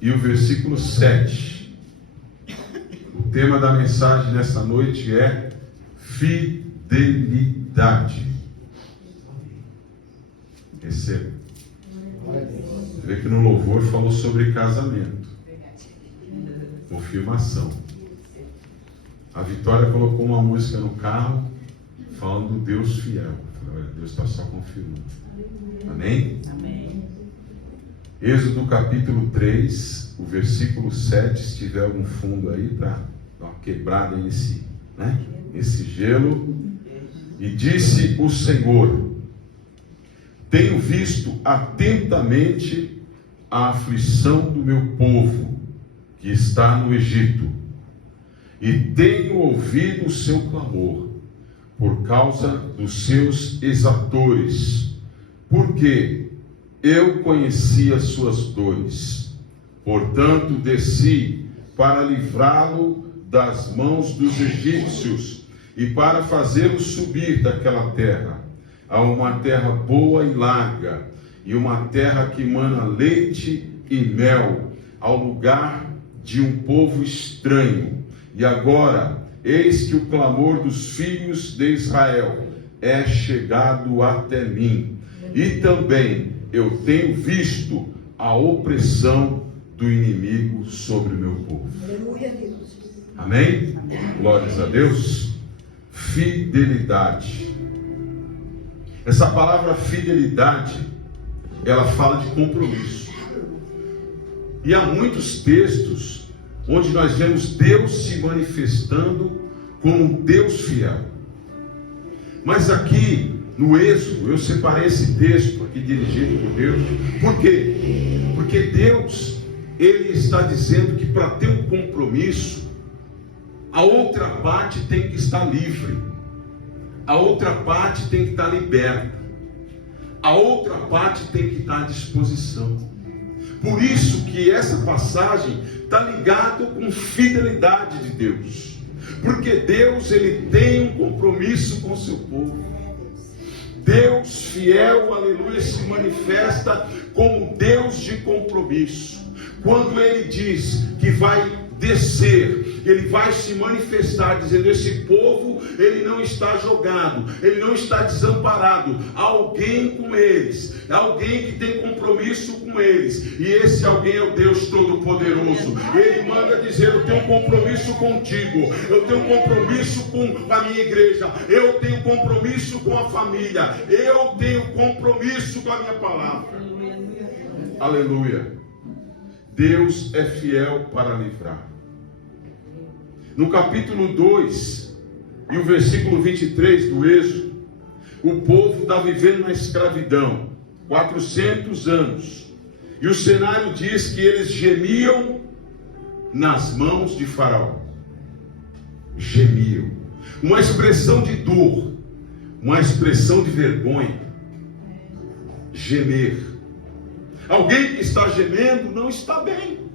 e o versículo 7. O tema da mensagem nessa noite é fidelidade. Receba. Você vê que no louvor falou sobre casamento, confirmação. A Vitória colocou uma música no carro falando do Deus fiel. Olha, Deus está só confirmando. Amém? Amém. Êxodo capítulo 3, o versículo 7, se tiver algum fundo aí para dar uma quebrada nesse gelo. E disse o Senhor: tenho visto atentamente a aflição do meu povo que está no Egito, e tenho ouvido o seu clamor por causa dos seus exatores, porque eu conheci as suas dores. Portanto, desci para livrá-lo das mãos dos egípcios e para fazê-lo subir daquela terra a uma terra boa e larga, e uma terra que mana leite e mel, ao lugar de um povo estranho. E agora, eis que o clamor dos filhos de Israel é chegado até mim, e também eu tenho visto a opressão do inimigo sobre o meu povo. Amém? Glórias a Deus. Fidelidade. Essa palavra fidelidade, ela fala de compromisso. E há muitos textos onde nós vemos Deus se manifestando como um Deus fiel. Mas aqui no Êxodo, eu separei esse texto aqui dirigido por Deus. Por quê? Porque Deus, Ele está dizendo que para ter um compromisso, a outra parte tem que estar livre. A outra parte tem que estar liberta. A outra parte tem que estar à disposição. Por isso que essa passagem está ligada com fidelidade de Deus. Porque Deus, Ele tem um compromisso com o seu povo. Deus fiel, aleluia, se manifesta como Deus de compromisso. Quando Ele diz que vai descer, Ele vai se manifestar dizendo: esse povo, ele não está jogado, ele não está desamparado, há alguém com eles, alguém que tem compromisso com eles, e esse alguém é o Deus Todo-Poderoso. Ele manda dizer: eu tenho compromisso contigo, eu tenho compromisso com a minha igreja, eu tenho compromisso com a família, eu tenho compromisso com a minha palavra. Aleluia. Deus é fiel para livrar. No capítulo 2 e o versículo 23 do Êxodo, o povo está vivendo na escravidão 400 anos, e o cenário diz que eles gemiam nas mãos de Faraó. Gemiam, uma expressão de dor, uma expressão de vergonha. Gemer. Alguém que está gemendo não está bem.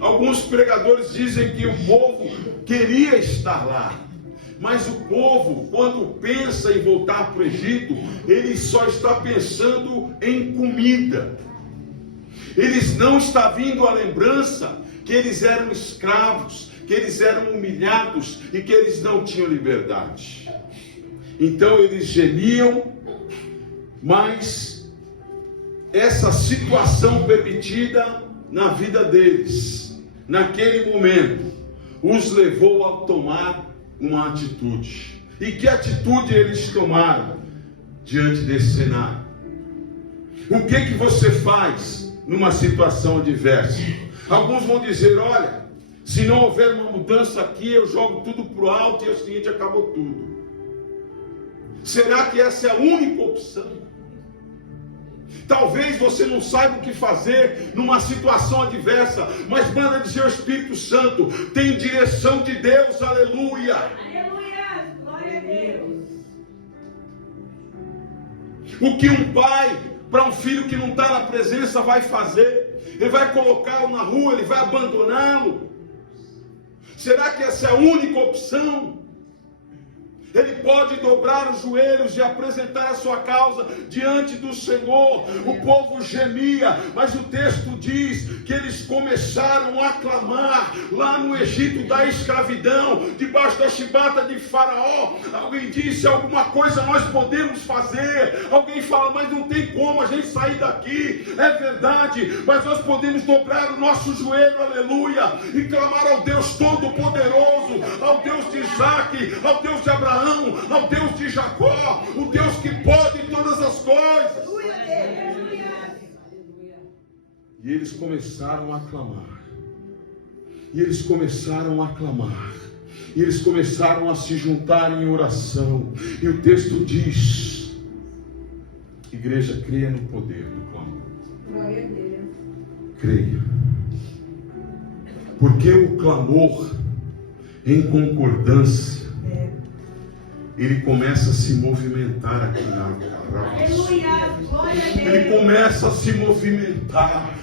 Alguns pregadores dizem que o povo queria estar lá, mas o povo, quando pensa em voltar para o Egito, ele só está pensando em comida. Eles não está vindo a lembrança que eles eram escravos, que eles eram humilhados e que eles não tinham liberdade. Então eles gemiam, mas essa situação permitida na vida deles, naquele momento, os levou a tomar uma atitude. E que atitude eles tomaram diante desse cenário? O que você faz numa situação adversa? Alguns vão dizer: olha, se não houver uma mudança aqui, eu jogo tudo para o alto e é o seguinte, acabou tudo. Será que essa é a única opção? Talvez você não saiba o que fazer numa situação adversa, mas manda dizer ao Espírito Santo: tem direção de Deus, aleluia. Aleluia, glória a Deus. O que um pai para um filho que não está na presença vai fazer? Ele vai colocá-lo na rua, ele vai abandoná-lo? Será que essa é a única opção? Ele pode dobrar os joelhos e apresentar a sua causa diante do Senhor. O povo gemia, mas o texto diz que eles começaram a clamar lá no Egito da escravidão, debaixo da chibata de Faraó. Alguém disse: alguma coisa nós podemos fazer. Alguém fala: mas não tem como a gente sair daqui. É verdade, mas nós podemos dobrar o nosso joelho, aleluia, e clamar ao Deus Todo-Poderoso, ao Deus de Isaac, ao Deus de Abraão, ao Deus de Jacó, o Deus que pode todas as coisas. E eles começaram a clamar. E eles começaram a clamar. E eles começaram a se juntar em oração. E o texto diz: igreja, creia no poder do clamor. Glória a Deus. Creia. Porque o clamor em concordância, ele começa a se movimentar aqui na Aleluia, glória a Deus. Ele começa a se movimentar.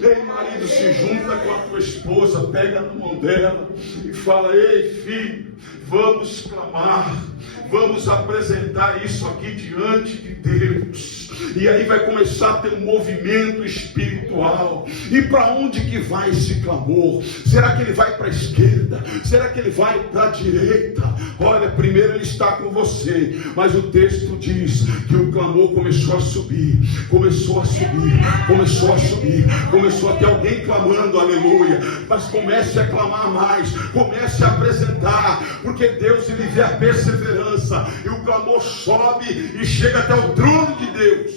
Ei, marido, se junta com a tua esposa, pega na mão dela e fala: ei, filho, vamos clamar, vamos apresentar isso aqui diante de Deus. E aí vai começar a ter um movimento espiritual. E para onde que vai esse clamor? Será que ele vai para a esquerda? Será que ele vai para a direita? Olha, primeiro ele está com você, mas o texto diz que o clamor começou a subir, começou a subir, começou a subir, começou a ter alguém clamando, aleluia. Mas comece a clamar mais, comece a apresentar, porque Deus, ele vê a perseverança, e o clamor sobe e chega até o trono de Deus.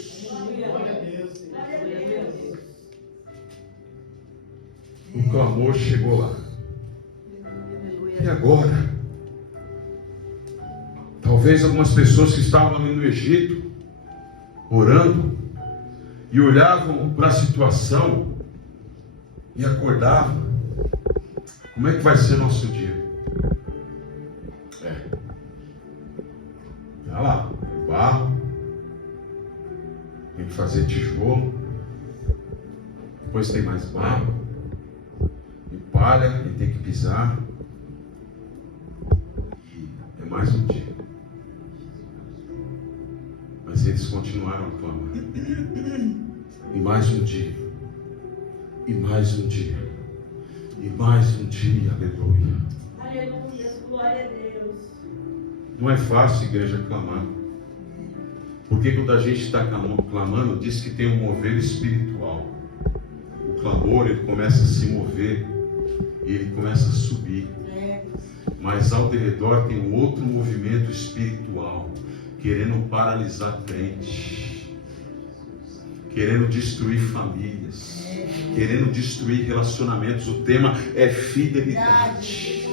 O clamor chegou lá. E agora? Talvez algumas pessoas que estavam ali no Egito, orando, e olhavam para a situação e acordavam: como é que vai ser nosso dia? Olha lá, barro, tem que fazer tijolo, depois tem mais barro, e palha, e tem que pisar, e é mais um dia. Mas eles continuaram a clamar. E mais um dia. E mais um dia. E mais um dia. Aleluia. Aleluia, glória a Deus. Não é fácil, igreja, clamar. Porque quando a gente está clamando, diz que tem um mover espiritual. O clamor, ele começa a se mover. E ele começa a subir. Mas ao redor tem um outro movimento espiritual, querendo paralisar crente, querendo destruir famílias, querendo destruir relacionamentos. O tema é fidelidade.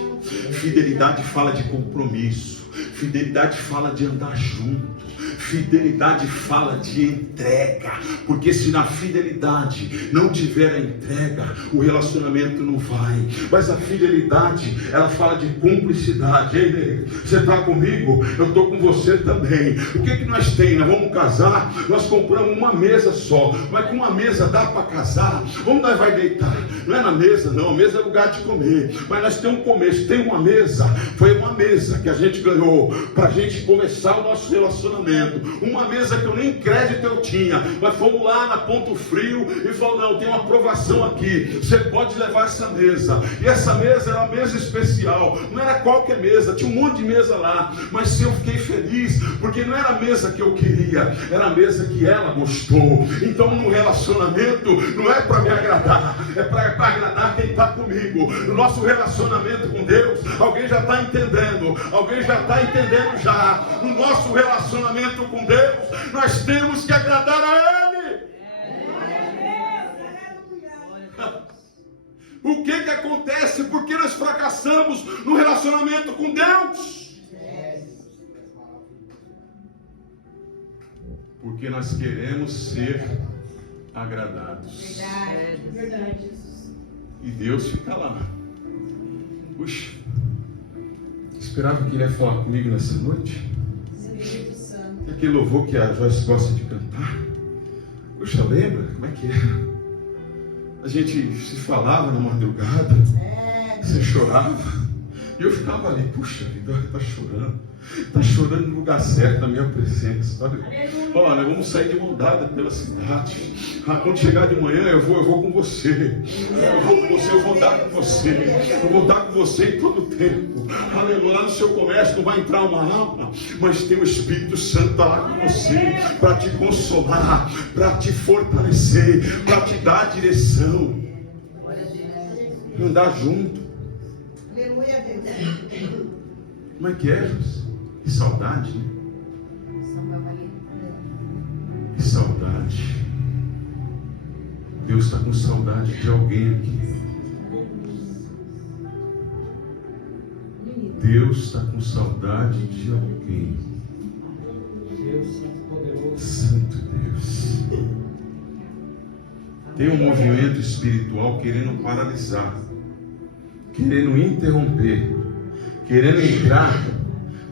Fidelidade fala de compromisso, fidelidade fala de andar junto, fidelidade fala de entrega, porque se na fidelidade não tiver a entrega, o relacionamento não vai. Mas a fidelidade, ela fala de cumplicidade. Ei, Ney, você está comigo? Eu estou com você também. O que nós temos? Nós vamos casar, nós compramos uma mesa só, mas com uma mesa dá para casar? Onde nós vai deitar? Não é na mesa não, a mesa é lugar de comer, mas nós temos um começo, tem uma mesa. Foi uma mesa que a gente ganhou para a gente começar o nosso relacionamento. Uma mesa que eu nem crédito eu tinha, mas fomos lá na Ponto Frio e falou: não, tem uma aprovação aqui, você pode levar essa mesa. E essa mesa era uma mesa especial, não era qualquer mesa, tinha um monte de mesa lá, mas eu fiquei feliz, porque não era a mesa que eu queria, era a mesa que ela gostou. Então no relacionamento não é para me agradar, é para agradar quem está comigo. No nosso relacionamento com Deus, alguém já está entendendo, alguém já está entendendo já. No nosso relacionamento com Deus, nós temos que agradar a Ele. O que acontece? Porque nós fracassamos no relacionamento com Deus? Porque nós queremos ser agradados. Verdade. E Deus fica lá. Puxa, esperava que ele ia falar comigo nessa noite. E aquele louvor que a Joyce gosta de cantar. Puxa, lembra? Como é que era? A gente se falava na madrugada. Você chorava. E eu ficava ali, puxa vida, está chorando. Está chorando no lugar certo, na minha presença. Olha, vamos sair de mão dada pela cidade. Quando chegar de manhã, eu vou com você. Eu vou com você, eu vou dar com você. Eu vou dar com você em todo o tempo. Aleluia. Lá no seu comércio não vai entrar uma alma, mas tem o Espírito Santo lá com você para te consolar, para te fortalecer, para te dar direção. Andar junto. Aleluia a Deus. Como é que é, Jesus? Que saudade, né? Que saudade. Deus está com saudade de alguém aqui. Deus está com saudade de alguém. Santo Deus. Tem um movimento espiritual querendo paralisar, querendo interromper, querendo entrar.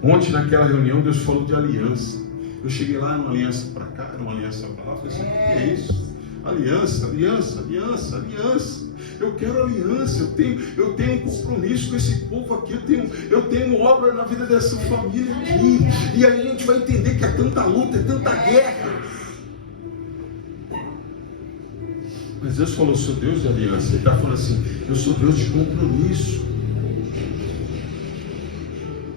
Ontem naquela reunião Deus falou de aliança. Eu cheguei lá, uma aliança para cá, uma aliança para lá. Falei assim, o que é isso? Aliança, aliança, aliança, aliança. Eu quero aliança, eu tenho um compromisso com esse povo aqui, eu tenho obra na vida dessa família aqui. E aí a gente vai entender que é tanta luta, é tanta guerra. Mas Deus falou, eu sou Deus de aliança. Ele está falando assim, eu sou Deus de compromisso.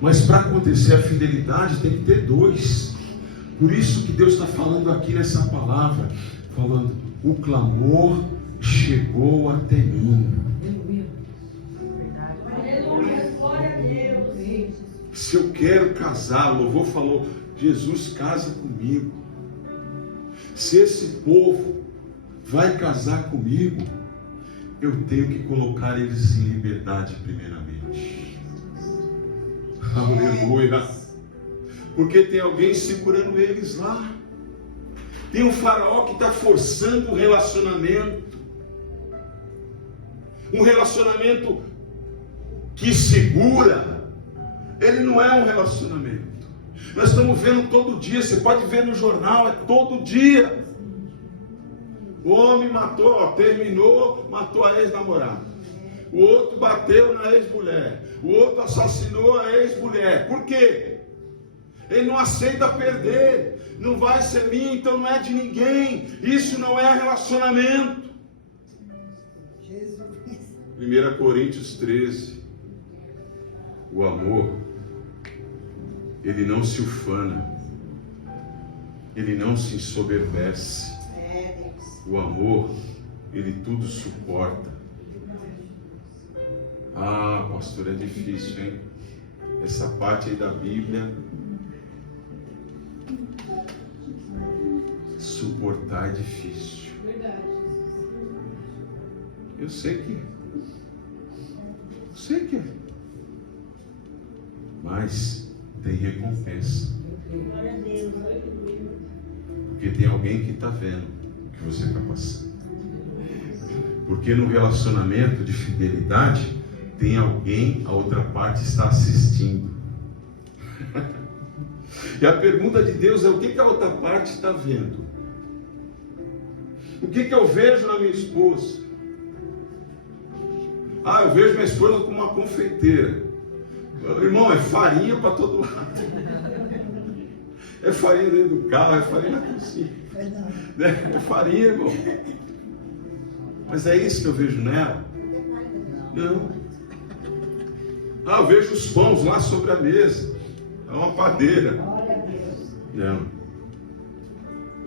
Mas para acontecer a fidelidade tem que ter dois. Por isso que Deus está falando aqui nessa palavra, falando, o clamor chegou até mim. Aleluia, glória a Deus. Se eu quero casar, o louvor falou, Jesus casa comigo. Se esse povo vai casar comigo, eu tenho que colocar eles em liberdade primeiramente. Aleluia. Porque tem alguém segurando eles lá. Tem um faraó que está forçando o relacionamento. Um relacionamento que segura. Ele não é um relacionamento. Nós estamos vendo todo dia. Você pode ver no jornal, é todo dia. O homem matou, terminou, matou a ex-namorada. O outro bateu na ex-mulher. O outro assassinou a ex-mulher. Por quê? Ele não aceita perder. Não vai ser minha, então não é de ninguém. Isso não é relacionamento. 1 Coríntios 13. O amor, ele não se ufana. Ele não se ensoberbece. O amor, ele tudo suporta. Ah, pastor, é difícil, hein? Essa parte aí da Bíblia. Suportar é difícil. Verdade. Eu sei que é. Sei que é. Mas tem recompensa. Glória a Deus. Porque tem alguém que está vendo o que você está passando. Porque no relacionamento de fidelidade, tem alguém, a outra parte está assistindo. E a pergunta de Deus é, o que a outra parte está vendo? O que eu vejo na minha esposa? Ah, eu vejo minha esposa como uma confeiteira. Irmão, é farinha para todo lado. É farinha dentro do carro, é farinha na cozinha. É farinha, irmão. Mas é isso que eu vejo nela? Não. Ah, eu vejo os pães lá sobre a mesa. É uma padeira. Não.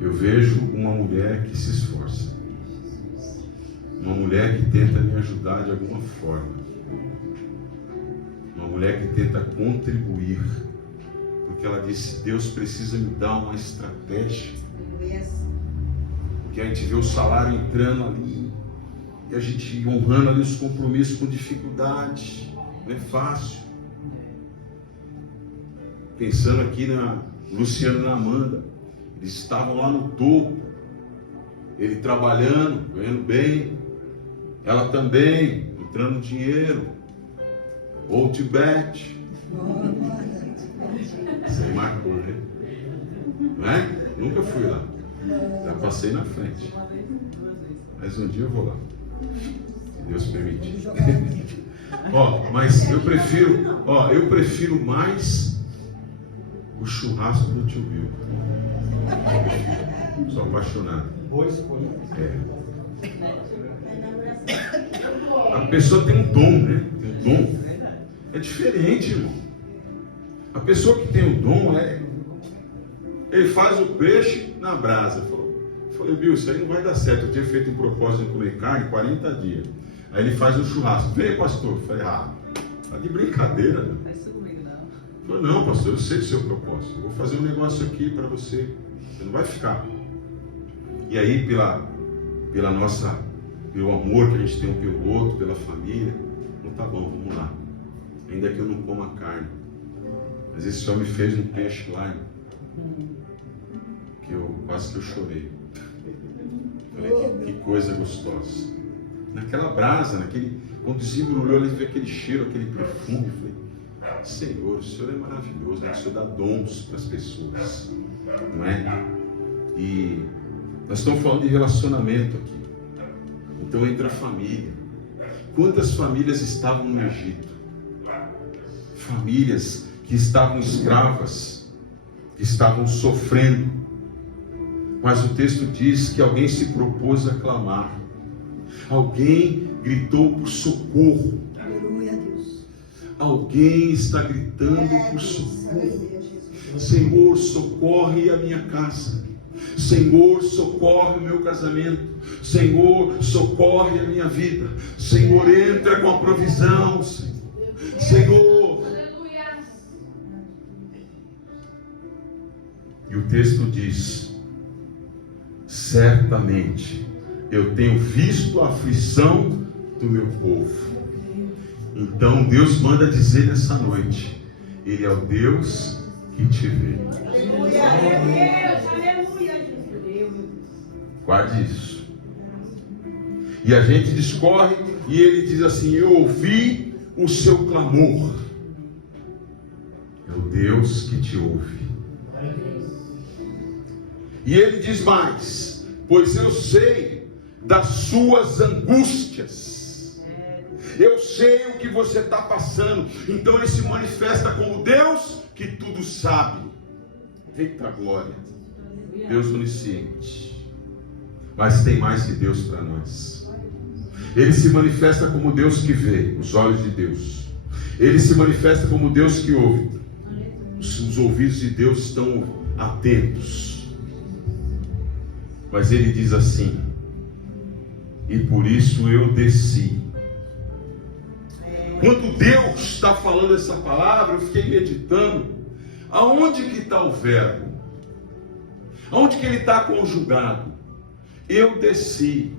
Eu vejo uma mulher que se esforça. Uma mulher que tenta me ajudar de alguma forma. Uma mulher que tenta contribuir. Porque ela disse, Deus precisa me dar uma estratégia. Porque a gente vê o salário entrando ali. E a gente honrando ali os compromissos com dificuldade. Não é fácil. Pensando aqui na Luciano e na Amanda. Eles estavam lá no topo. Ele trabalhando, ganhando bem. Ela também, entrando dinheiro. Outback. Você marcou, né? Não é? Nunca fui lá. Já passei na frente. Mas um dia eu vou lá. Se Deus permitir. Mas eu prefiro mais o churrasco do tio Bill. Sou apaixonado. Boa escolha. A pessoa tem um dom, né? Tem um dom. É diferente, irmão. A pessoa que tem o dom ele faz o peixe na brasa. Eu falei, Bill, isso aí não vai dar certo. Eu tinha feito um propósito de comer carne 40 dias. Aí ele faz um churrasco. Vem, pastor. Eu falei, tá de brincadeira. Não. Eu falei, não, pastor, eu sei do seu propósito. Eu vou fazer um negócio aqui para você. Você não vai ficar. E aí, pelo amor que a gente tem um pelo outro, pela família, não tá bom, vamos lá. Ainda que eu não coma carne. Mas esse homem fez um peixe lá, que quase que eu chorei. Falei, que coisa gostosa. Naquela brasa, quando o desembrulhou, ele viu aquele cheiro, aquele perfume. Eu falei, Senhor, o Senhor é maravilhoso, né? O Senhor dá dons para as pessoas, não é? E nós estamos falando de relacionamento aqui. Então entra a família. Quantas famílias estavam no Egito? Famílias que estavam escravas, que estavam sofrendo. Mas o texto diz que alguém se propôs a clamar. Alguém gritou por socorro. Aleluia, Deus. Alguém está gritando por socorro. Senhor, socorre a minha casa. Senhor, socorre o meu casamento. Senhor, socorre a minha vida. Senhor, entra com a provisão. Senhor. E o texto diz: certamente eu tenho visto a aflição do meu povo. Então Deus manda dizer nessa noite: Ele é o Deus que te vê. Aleluia, aleluia, Jesus. Guarde isso. E a gente discorre e ele diz assim: eu ouvi o seu clamor. É o Deus que te ouve. E ele diz mais: pois eu sei das suas angústias. Eu sei o que você está passando. Então ele se manifesta como Deus que tudo sabe. Eita glória. Deus onisciente. Mas tem mais que Deus para nós. Ele se manifesta como Deus que vê, os olhos de Deus. Ele se manifesta como Deus que ouve. Os ouvidos de Deus estão atentos. Mas ele diz assim: e por isso eu desci. Quando Deus está falando essa palavra, eu fiquei meditando. Aonde que está o verbo? Aonde que ele está conjugado? Eu desci.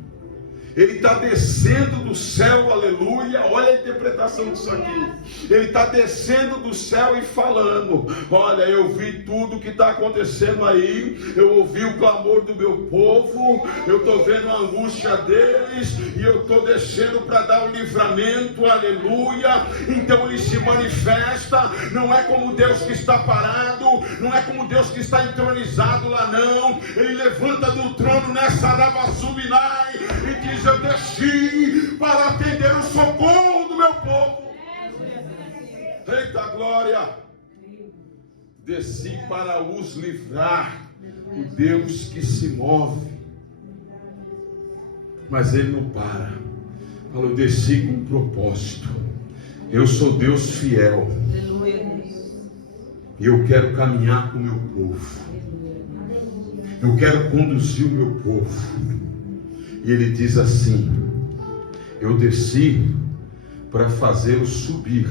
Ele está descendo do céu, aleluia. Olha a interpretação disso aqui. Ele está descendo do céu e falando: olha, eu vi tudo que está acontecendo aí. Eu ouvi o clamor do meu povo. Eu estou vendo a angústia deles. E eu estou descendo para dar o livramento, aleluia. Então ele se manifesta. Não é como Deus que está parado. Não é como Deus que está entronizado lá, não. Ele levanta do trono nessa Arabasubinai e diz: eu desci para atender o socorro do meu povo. Eita glória! Desci para os livrar. O Deus que se move. Mas ele não para. Fala: eu desci com um propósito. Eu sou Deus fiel. E eu quero caminhar com o meu povo. Eu quero conduzir o meu povo. E ele diz assim: eu desci para fazê-los subir.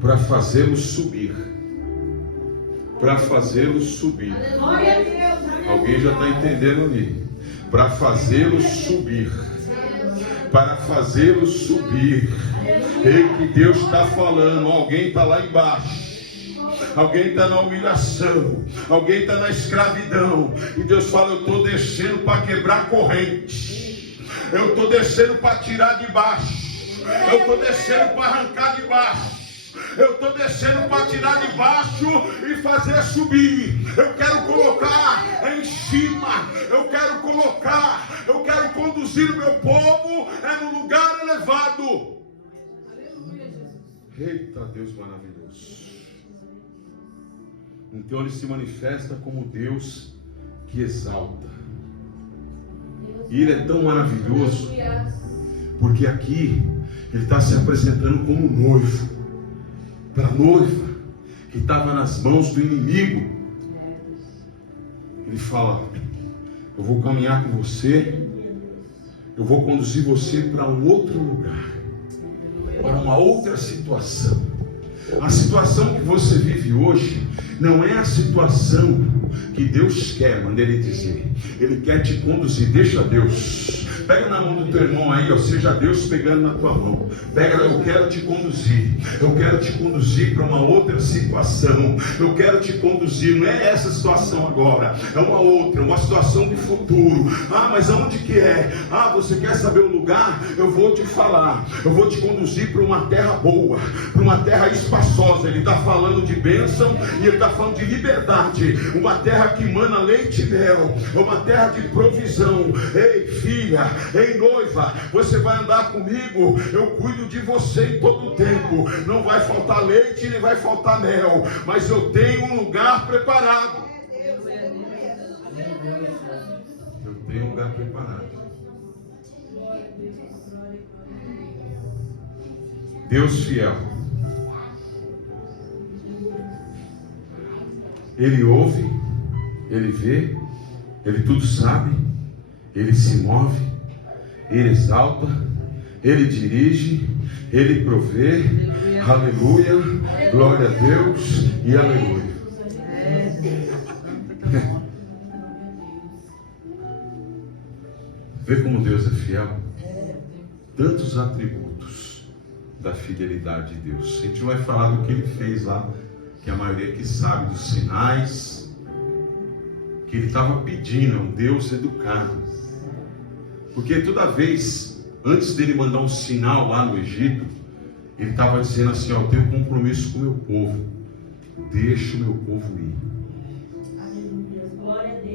Para fazê-los subir. Para fazê-los subir. Alguém já está entendendo ali? Para fazê-los subir. Para fazê-los subir. É que Deus está falando. Alguém está lá embaixo. Alguém está na humilhação. Alguém está na escravidão. E Deus fala: eu estou descendo para quebrar corrente. Eu estou descendo para tirar de baixo. Eu estou descendo para arrancar de baixo. Eu estou descendo para tirar de baixo e fazer subir. Eu quero colocar em cima. Eu quero conduzir o meu povo no lugar elevado. elevado. Aleluia, Jesus. Eita, Deus maravilhoso. Então ele se manifesta como Deus que exalta. E ele é tão maravilhoso, porque aqui ele está se apresentando como noivo, para a noiva que estava nas mãos do inimigo. Ele fala: eu vou caminhar com você, eu vou conduzir você para um outro lugar, para uma outra situação. A situação que você vive hoje não é a situação que Deus quer, manda ele dizer. Ele quer te conduzir. Deixa Deus. Pega na mão do teu irmão aí, ó, seja Deus pegando na tua mão. Pega, eu quero te conduzir. Eu quero te conduzir para uma outra situação. Eu quero te conduzir. Não é essa situação agora, é uma outra, uma situação de futuro. Ah, mas aonde que é? Ah, você quer saber o lugar? Eu vou te falar. Eu vou te conduzir para uma terra boa, para uma terra espaçosa. Ele está falando de bênção e ele está falando de liberdade. Uma terra que mana leite e mel. É uma terra de provisão. Ei, filha, ei, noiva, você vai andar comigo. Eu cuido de você em todo o tempo. Não vai faltar leite, nem vai faltar mel, mas eu tenho um lugar preparado. Eu tenho um lugar preparado. Deus fiel. Ele ouve, ele vê, ele tudo sabe, ele se move, ele exalta, ele dirige, ele provê. Aleluia, glória a Deus e aleluia. Vê como Deus é fiel. Tantos atributos da fidelidade de Deus. A gente não vai falar do que ele fez lá, que a maioria que sabe dos sinais que ele estava pedindo. É um Deus educado, porque toda vez antes dele mandar um sinal lá no Egito, ele estava dizendo assim: ó, eu tenho compromisso com o meu povo, deixa o meu povo ir,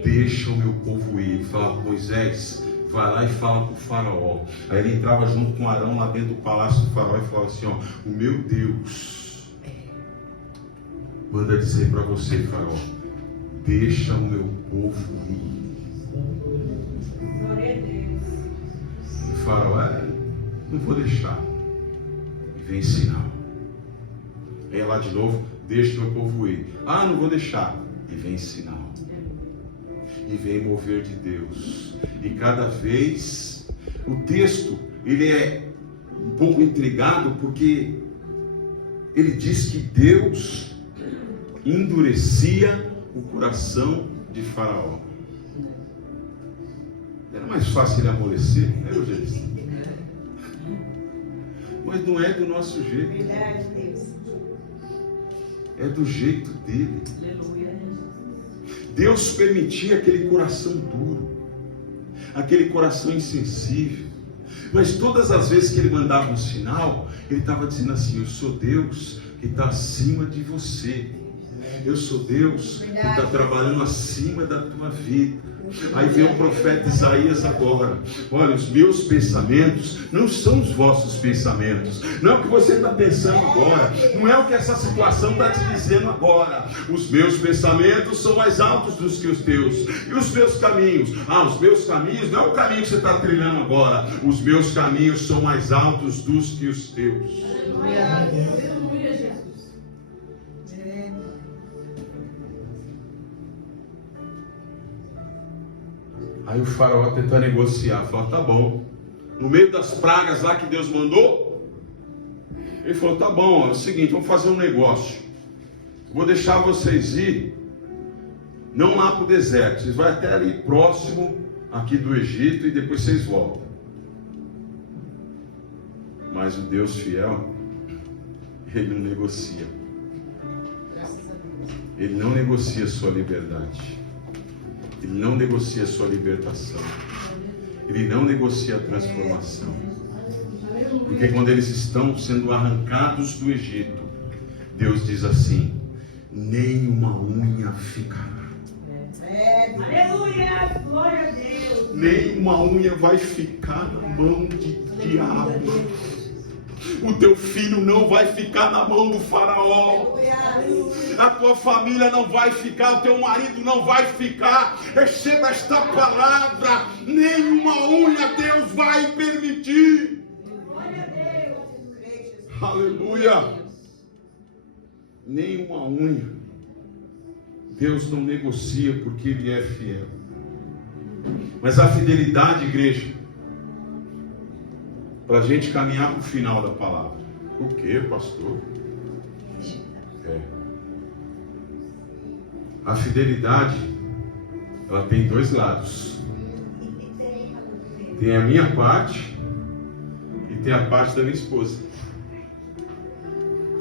deixa o meu povo ir. Ele falava: Moisés, vai lá e fala com o faraó. Aí ele entrava junto com Arão lá dentro do palácio do faraó e falava assim: ó, o meu Deus manda dizer para você, faraó, deixa o meu povo ir. Glória a Deus. E o faraó: não vou deixar. E vem sinal. Aí lá de novo: deixa o meu povo ir. Ah, não vou deixar. E vem sinal. E vem mover de Deus. E cada vez o texto, ele é um pouco intrigado, porque ele diz que Deus endurecia o coração de Faraó. Era mais fácil ele amolecer, né, Eugênio? Mas não é do nosso jeito. É do jeito dele. Deus permitia aquele coração duro, aquele coração insensível. Mas todas as vezes que ele mandava um sinal, ele estava dizendo assim: eu sou Deus que está acima de você. Eu sou Deus que está trabalhando acima da tua vida. Aí vem o profeta Isaías agora: olha, os meus pensamentos não são os vossos pensamentos. Não é o que você está pensando agora. Não é o que essa situação está te dizendo agora. Os meus pensamentos são mais altos do que os teus. E os meus caminhos? Ah, os meus caminhos não é o caminho que você está trilhando agora. Os meus caminhos são mais altos do que os teus. Aleluia, Jesus. Aí o faraó tenta negociar, fala: tá bom. No meio das pragas lá que Deus mandou, ele falou: tá bom, é o seguinte, vamos fazer um negócio. Vou deixar vocês ir, não lá para o deserto, vocês vão até ali próximo aqui do Egito e depois vocês voltam. Mas o Deus fiel, ele não negocia. Ele não negocia a sua liberdade. Ele não negocia a sua libertação. Ele não negocia a transformação. Porque quando eles estão sendo arrancados do Egito, Deus diz assim: nem uma unha ficará. Aleluia, glória a Deus. nenhuma unha vai ficar na mão de diabo. O teu filho não vai ficar na mão do faraó. A tua família não vai ficar, o teu marido não vai ficar. Receba esta palavra. Nenhuma unha Deus vai permitir. Aleluia. Nenhuma unha. Deus não negocia porque Ele é fiel. Mas a fidelidade, igreja, para a gente caminhar para o final da palavra. O que, pastor? A fidelidade, ela tem dois lados. Tem a minha parte e tem a parte da minha esposa.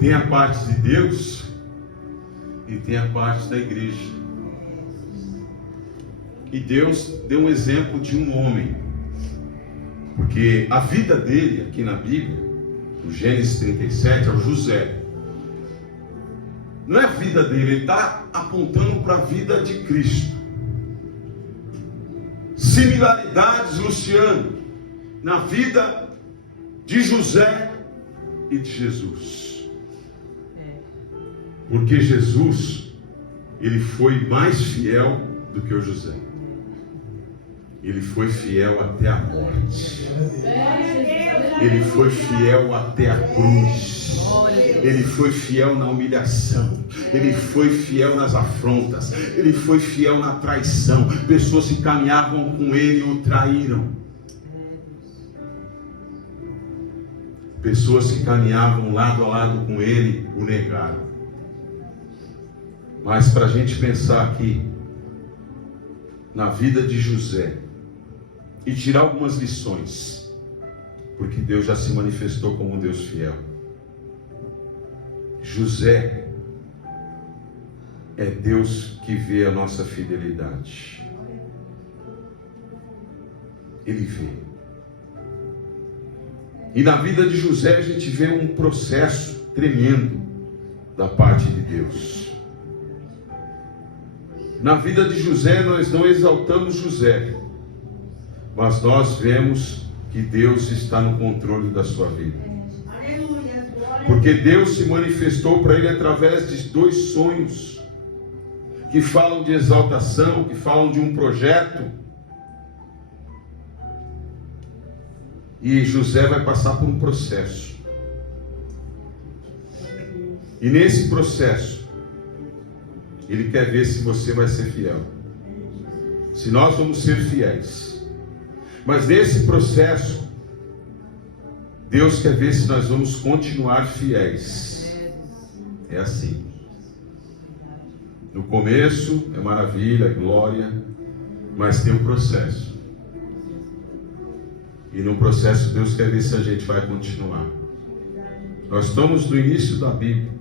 Tem a parte de Deus e tem a parte da igreja. E Deus deu um exemplo de um homem, porque a vida dele aqui na Bíblia, no Gênesis 37, é o José. Não é a vida dele, ele está apontando para a vida de Cristo. Similaridades, Luciano, na vida de José e de Jesus. Porque Jesus, ele foi mais fiel do que o José. Ele foi fiel até a morte. Ele foi fiel até a cruz. Ele foi fiel na humilhação. Ele foi fiel nas afrontas. Ele foi fiel na traição. Pessoas que caminhavam com ele o traíram. Pessoas que caminhavam lado a lado com ele o negaram. Mas para a gente pensar aqui na vida de José e tirar algumas lições, porque Deus já se manifestou como um Deus fiel. José é Deus que vê a nossa fidelidade. Ele vê. E na vida de José a gente vê um processo tremendo da parte de Deus. Na vida de José nós não exaltamos José, mas nós vemos que Deus está no controle da sua vida. Porque Deus se manifestou para ele através de dois sonhos que falam de exaltação, que falam de um projeto. E José vai passar por um processo. E nesse processo Ele quer ver se você vai ser fiel, se nós vamos ser fiéis. Mas nesse processo Deus quer ver se nós vamos continuar fiéis. É assim. No começo é maravilha, é glória, mas tem um processo. E no processo Deus quer ver se a gente vai continuar. Nós estamos no início da Bíblia.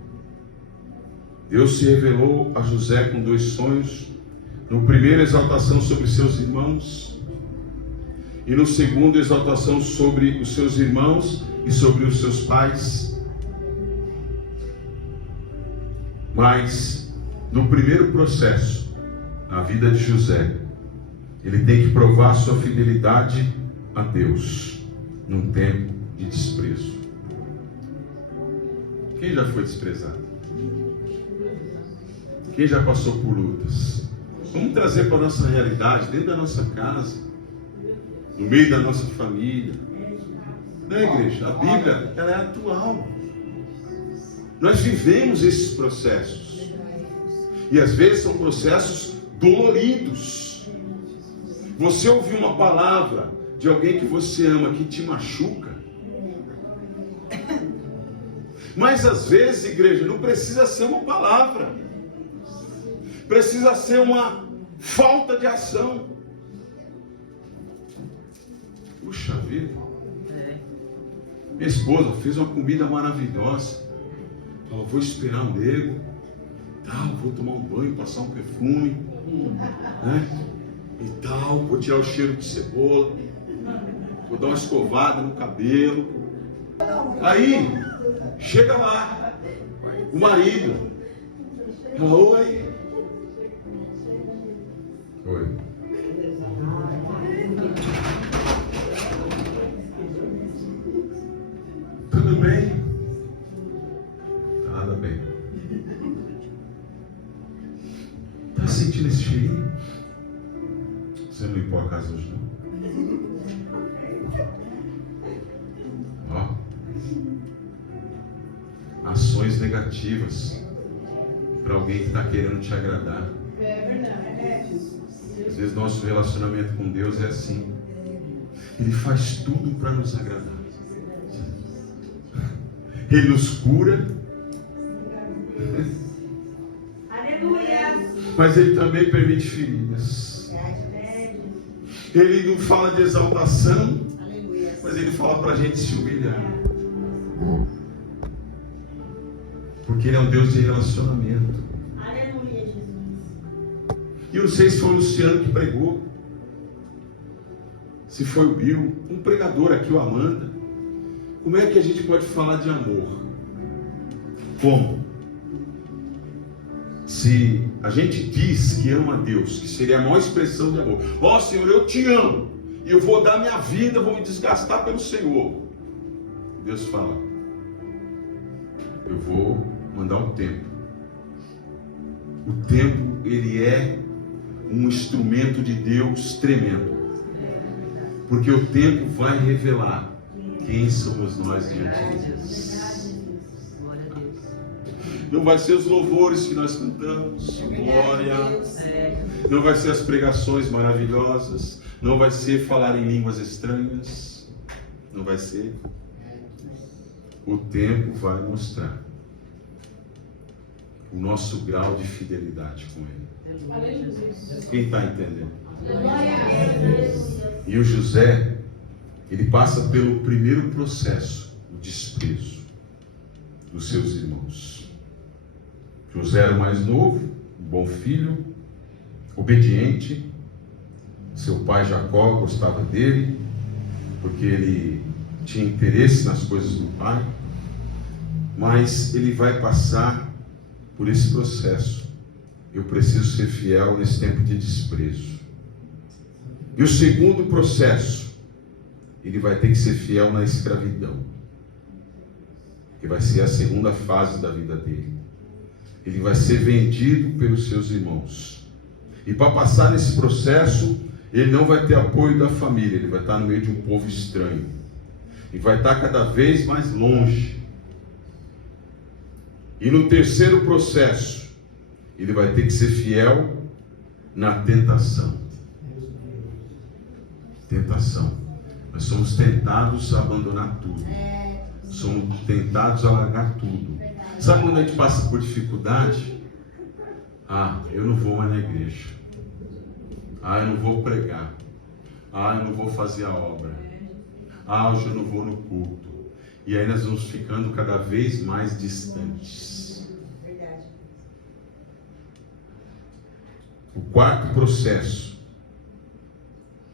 Deus se revelou a José com dois sonhos. No primeiro, exaltação sobre seus irmãos. E no segundo, exaltação sobre os seus irmãos e sobre os seus pais. Mas, no primeiro processo, na vida de José, ele tem que provar sua fidelidade a Deus, num tempo de desprezo. Quem já foi desprezado? Quem já passou por lutas? Vamos trazer para a nossa realidade, dentro da nossa casa, no meio da nossa família. Né, igreja? A Bíblia, ela é atual. Nós vivemos esses processos. E às vezes são processos doloridos. Você ouviu uma palavra de alguém que você ama, que te machuca. Mas às vezes, igreja, não precisa ser uma palavra. Precisa ser uma falta de ação. Puxa vida. Minha esposa fez uma comida maravilhosa. Falou, vou esperar um nego. Tal, vou tomar um banho, passar um perfume. Né? E tal, vou tirar o cheiro de cebola. Vou dar uma escovada no cabelo. Aí, chega lá. O marido. Oi. Oi. bem. Tá nada bem. Tá sentindo esse cheirinho? Você não limpou a casa hoje, não? Ó. Ações negativas para alguém que está querendo te agradar. É verdade. Às vezes nosso relacionamento com Deus é assim. Ele faz tudo para nos agradar. Ele nos cura. Aleluia. Mas Ele também permite feridas. Ele não fala de exaltação, mas Ele fala para a gente se humilhar. Porque Ele é um Deus de relacionamento. Aleluia, Jesus. E eu não sei se foi o Luciano que pregou, se foi o Bill, um pregador aqui, o Amanda. Como é que a gente pode falar de amor? Como? Se a gente diz que ama a Deus, que seria a maior expressão de amor. Ó Senhor, eu te amo, e eu vou dar minha vida, vou me desgastar pelo Senhor. Deus fala, eu vou mandar um tempo. O tempo, ele é um instrumento de Deus tremendo. Porque o tempo vai revelar quem somos nós diante de Deus. Não vai ser os louvores que nós cantamos, glória. Não vai ser as pregações maravilhosas. Não vai ser falar em línguas estranhas. Não vai ser. O tempo vai mostrar o nosso grau de fidelidade com Ele. Aleluia, Jesus. Quem está entendendo? Glória a Deus. E o José, ele passa pelo primeiro processo, o desprezo dos seus irmãos. José era o mais novo, um bom filho, obediente. Seu pai Jacó gostava dele, porque ele tinha interesse nas coisas do pai. Mas ele vai passar por esse processo. Eu preciso ser fiel nesse tempo de desprezo. E o segundo processo, ele vai ter que ser fiel na escravidão, que vai ser a segunda fase da vida dele. Ele vai ser vendido pelos seus irmãos. E para passar nesse processo, ele não vai ter apoio da família, ele vai estar no meio de um povo estranho. E vai estar cada vez mais longe. E no terceiro processo, ele vai ter que ser fiel na tentação. Tentação. Nós somos tentados a abandonar tudo. Somos tentados a largar tudo. Sabe quando a gente passa por dificuldade? Ah, eu não vou mais na igreja. Ah, eu não vou pregar. Ah, eu não vou fazer a obra. Ah, hoje eu não vou no culto. E aí nós vamos ficando cada vez mais distantes. O quarto processo.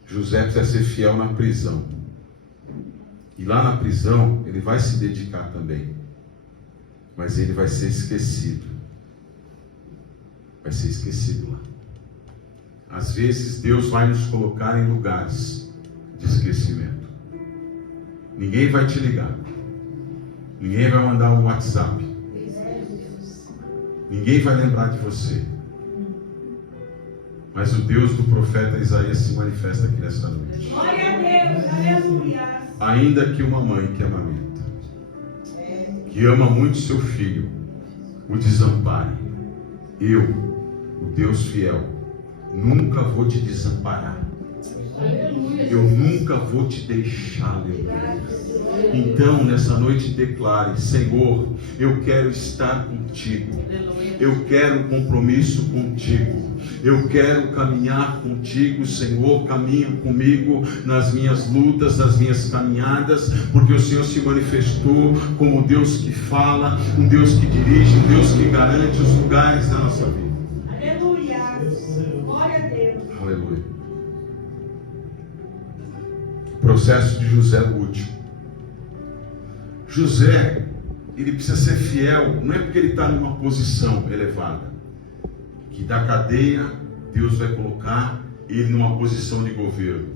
José precisa ser fiel na prisão. E lá na prisão, ele vai se dedicar também. Mas ele vai ser esquecido. Vai ser esquecido lá. Às vezes, Deus vai nos colocar em lugares de esquecimento. Ninguém vai te ligar. Ninguém vai mandar um WhatsApp. Ninguém vai lembrar de você. Mas o Deus do profeta Isaías se manifesta aqui nessa noite. Glória a Deus, aleluia. Ainda que uma mãe que amamenta, que ama muito seu filho, o desampare, eu, o Deus fiel, nunca vou te desamparar. Eu nunca vou te deixar, aleluia. Então, nessa noite, declare: Senhor, eu quero estar contigo. Eu quero um compromisso contigo. Eu quero caminhar contigo, Senhor. Caminho comigo nas minhas lutas, nas minhas caminhadas, porque o Senhor se manifestou como o Deus que fala, um Deus que dirige, um Deus que garante os lugares da nossa vida. Aleluia. Glória a Deus. Aleluia. O processo de José é o último. José, ele precisa ser fiel, não é porque ele está numa posição elevada, que da cadeia Deus vai colocar ele numa posição de governo.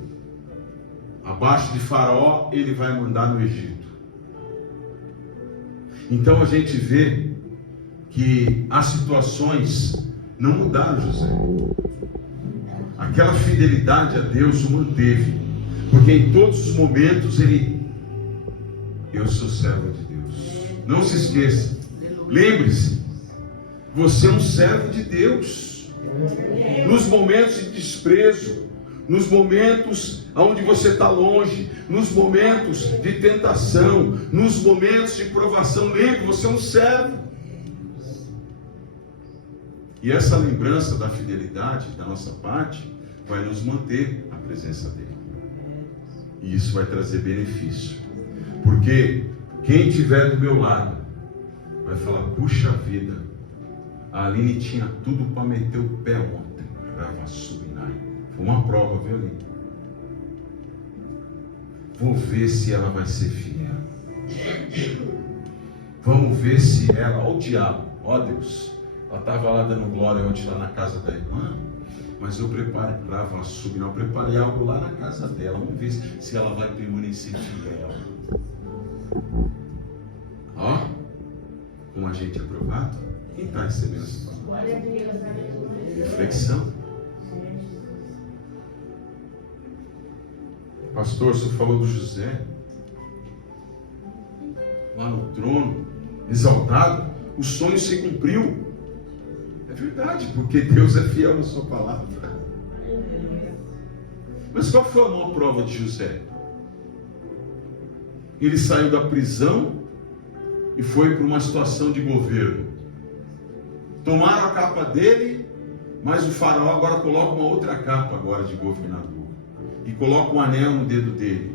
Abaixo de Faraó, ele vai mandar no Egito. Então a gente vê que as situações não mudaram José. Aquela fidelidade a Deus o manteve, porque em todos os momentos eu sou servo de Deus. Não se esqueça, lembre-se, você é um servo de Deus. Nos momentos de desprezo, nos momentos onde você está longe, nos momentos de tentação, nos momentos de provação, lembre, você é um servo. E essa lembrança da fidelidade da nossa parte vai nos manter a presença dele. E isso vai trazer benefício. Porque quem estiver do meu lado vai falar, puxa vida, a Aline tinha tudo para meter o pé ontem. Foi uma prova, viu, Aline? Vou ver se ela vai ser fiel. Vamos ver se ela, ó o diabo, ó Deus. Ela estava lá dando glória ontem lá na casa da irmã, mas eu preparei eu preparei algo lá na casa dela. Vamos ver se ela vai permanecer fiel. Ó, como a gente é provado. Quem está recebendo essa palavra? Reflexão. Pastor, o senhor falou do José lá no trono, exaltado. O sonho se cumpriu. É verdade, porque Deus é fiel na sua palavra. Mas qual foi a maior prova de José? Ele saiu da prisão e foi para uma situação de governo. Tomaram a capa dele, mas o faraó agora coloca uma outra capa agora de governador. E coloca um anel no dedo dele.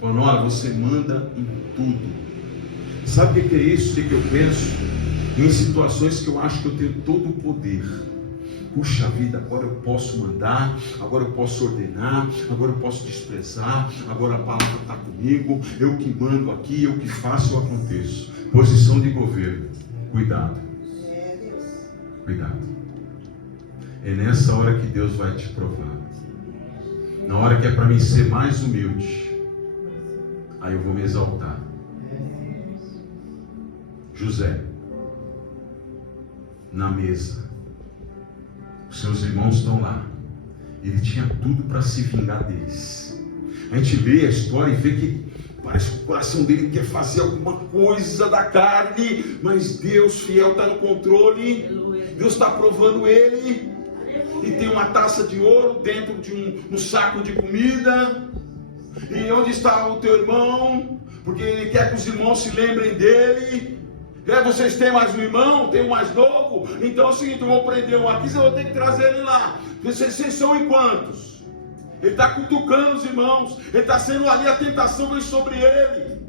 Falando, olha, você manda em tudo. Sabe o que é isso? O que eu penso? Em situações que eu acho que eu tenho todo o poder. Puxa vida, agora eu posso mandar, agora eu posso ordenar, agora eu posso desprezar, agora a palavra está comigo, eu que mando aqui, eu que faço, eu aconteço. Posição de governo. Cuidado. Cuidado. É nessa hora que Deus vai te provar. Na hora que é para mim ser mais humilde, aí eu vou me exaltar. José, na mesa, os seus irmãos estão lá. Ele tinha tudo para se vingar deles. A gente lê a história e vê que parece que o coração dele quer fazer alguma coisa da carne, mas Deus fiel está no controle. Deus está provando ele. E tem uma taça de ouro dentro de um saco de comida. E onde está o teu irmão? Porque ele quer que os irmãos se lembrem dele. Vocês têm mais um irmão? Tem um mais novo? Então é o seguinte, eu vou prender um aqui, eu vou ter que trazer ele lá. Vocês são em quantos? Ele está cutucando os irmãos. Ele está sendo ali, a tentação veio sobre ele.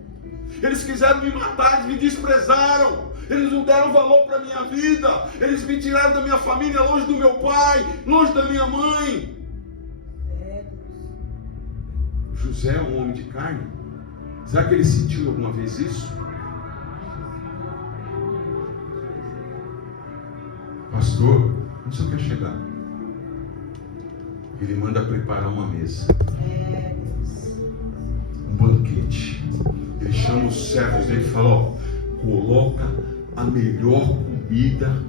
Eles quiseram me matar, eles me desprezaram. Eles não deram valor para a minha vida. Eles me tiraram da minha família, longe do meu pai, longe da minha mãe. José é um homem de carne. Será que ele sentiu alguma vez isso? Pastor, onde o senhor quer chegar? Ele manda preparar uma mesa. Um banquete. Ele chama os servos dele e fala, ó, coloca a melhor comida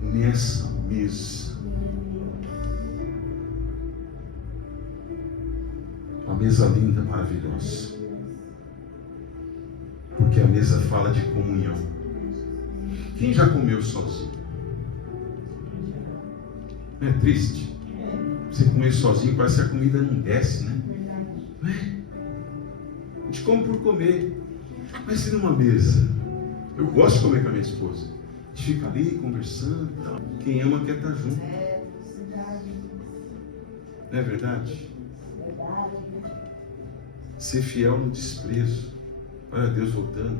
nessa mesa. Uma mesa linda, maravilhosa. Porque a mesa fala de comunhão. Quem já comeu sozinho? Não é triste? Você comer sozinho, parece que a comida não desce, né? Não é? A gente come por comer. Mas se numa mesa, eu gosto de comer com a minha esposa. A gente fica ali conversando e tal. Quem ama quer estar junto. Não é verdade? Ser fiel no desprezo. Olha Deus voltando.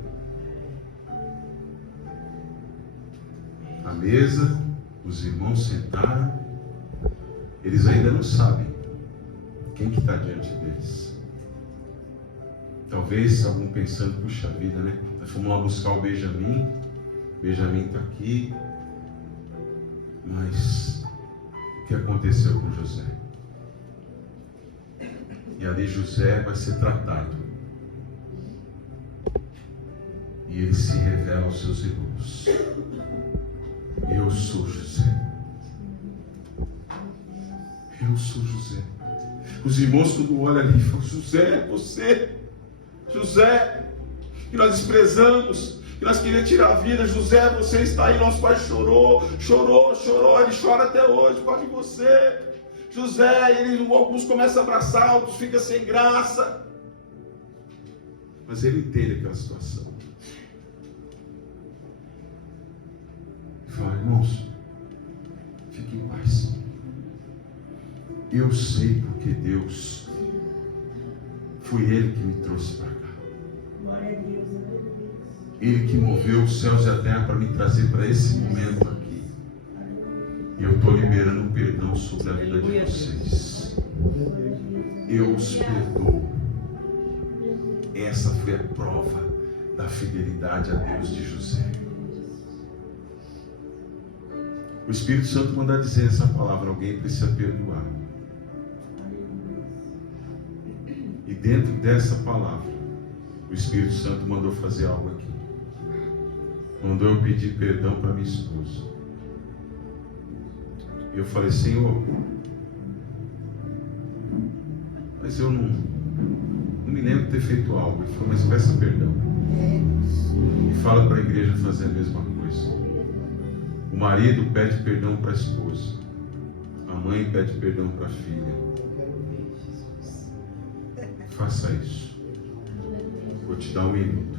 A mesa, os irmãos sentaram. Eles ainda não sabem quem que está diante deles. Talvez algum pensando, puxa vida, né? Nós fomos lá buscar o Benjamim. Benjamim está aqui. Mas o que aconteceu com José? E ali José vai ser tratado. E e ele se revela aos seus irmãos. Eu sou José. Eu sou José. Os irmãos, quando olham ali, falam: José, você, José, que nós desprezamos, que nós queríamos tirar a vida. José, você está aí. Nosso pai chorou, ele chora até hoje por causa de você. José, alguns começam a abraçar, outros ficam sem graça. Mas ele entende aquela situação. E fala: irmãos, fiquem em paz. Eu sei porque Deus, foi Ele que me trouxe para cá. Glória a Deus. Ele que moveu os céus e a terra para me trazer para esse momento aqui. E eu estou liberando perdão sobre a vida de vocês. Eu os perdoo. Essa foi a prova da fidelidade a Deus de José. O Espírito Santo manda dizer essa palavra: alguém precisa perdoar. E dentro dessa palavra, o Espírito Santo mandou fazer algo aqui. Mandou eu pedir perdão para minha esposa. E eu falei: Senhor, mas eu não me lembro de ter feito algo. Ele falou: mas peça perdão. E fala para a igreja fazer a mesma coisa. O marido pede perdão para a esposa. A mãe pede perdão para a filha. Faça isso. Vou te dar 1 minuto.